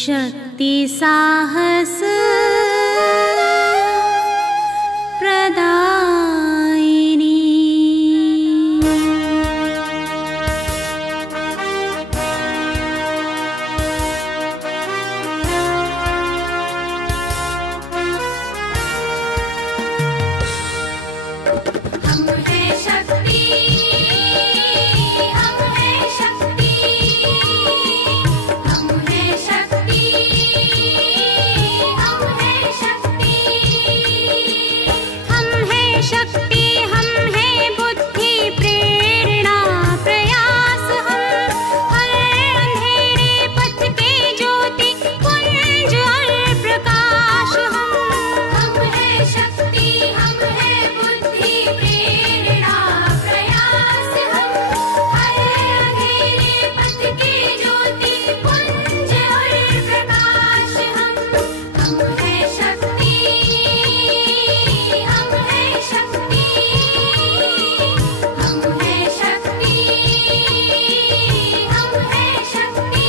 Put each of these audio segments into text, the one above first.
शक्ति साहस प्रदायिनी। हम हैं शक्ति, हम हैं शक्ति, हम हैं शक्ति, हम हैं शक्ति, हम हैं शक्ति, हम हैं बुद्धि प्रेरणा प्रयास। हम हर अंधेरे पथ के ज्योति पुंज और प्रकाश। हम हैं शक्ति, हम हैं बुद्धि प्रेरणा प्रयास। हम हर अंधेरे पथ के ज्योति पुंज और प्रकाश। हम हैं शक्ति, हम हैं शक्ति, हम हैं शक्ति, हम हैं शक्ति।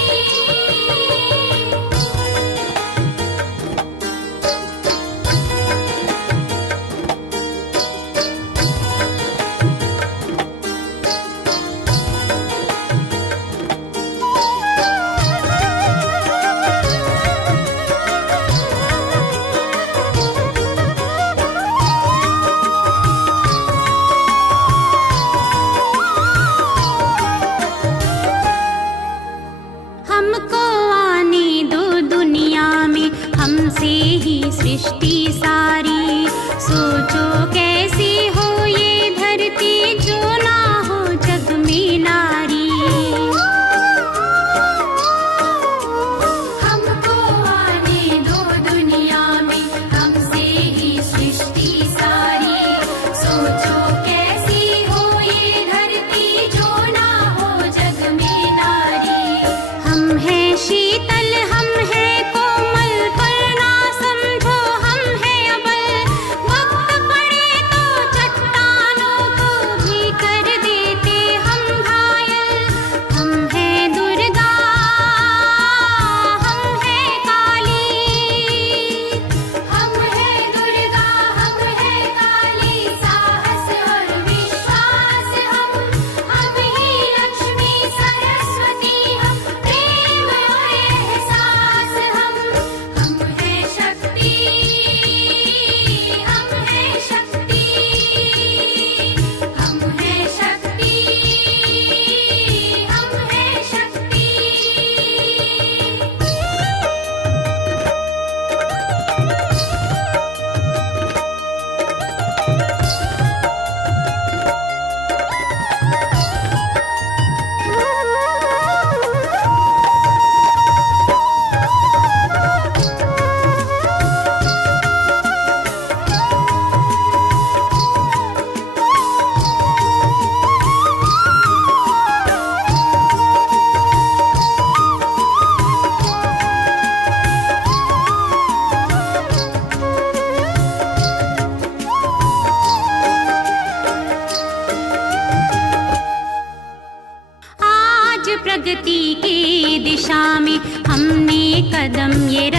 हमको आने दो दुनिया में, हमसे ही सृष्टि सारी। सोचो कैसी हो ये धरती, जो ना हो जग में नारी। हमको आने दो दुनिया में, हमसे ही सृष्टि सारी। सोचो कैसी हो ये धरती, जो ना हो जग में नारी। हम हैं शीतल, हम हैं कोमल, पर ना समझो हम हैं अबल। वक्त पड़े तो चट्टानों को भी कर देते हम घायल। हम हैं दुर्गा, हम हैं काली। हम हैं दुर्गा, हम हैं काली, साहस और विश्वास। हम ही लक्ष्मी सरस्वती, हम प्रेम और एहसास। हम हैं शक्ति, हम हैं शक्ति, हम हैं शक्ति, हम हैं शक्ति। आज प्रगति की दिशा में हमने कदम ये